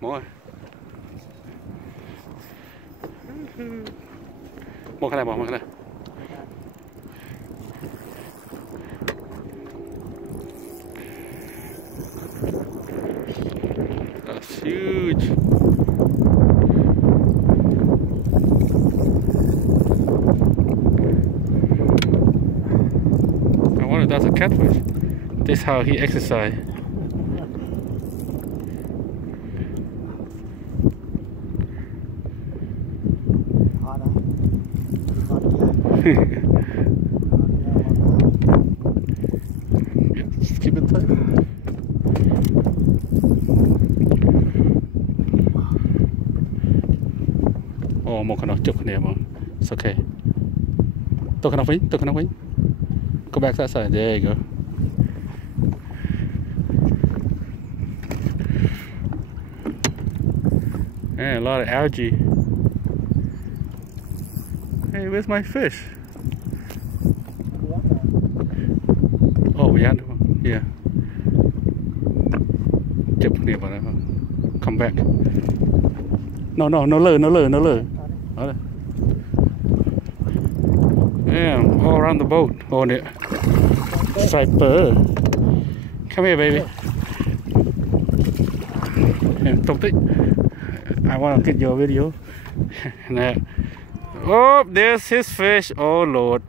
more. More cái này, more cái này. That's huge. I wonder if that's a catfish. This is how he exercise. Just keep it tight. Oh, một con nó chụp này mà. It's okay. Tôi không vĩnh. Go back that side. There you go. Man, a lot of algae. Hey, where's my fish? Oh, we had one. Yeah. Chụp này vào đây. Come back. No lure. Damn, all around the boat. Oh, yeah. Striper. Come here, baby. And don't think. I want to get your video. Oh, there's his fish. Oh, Lord.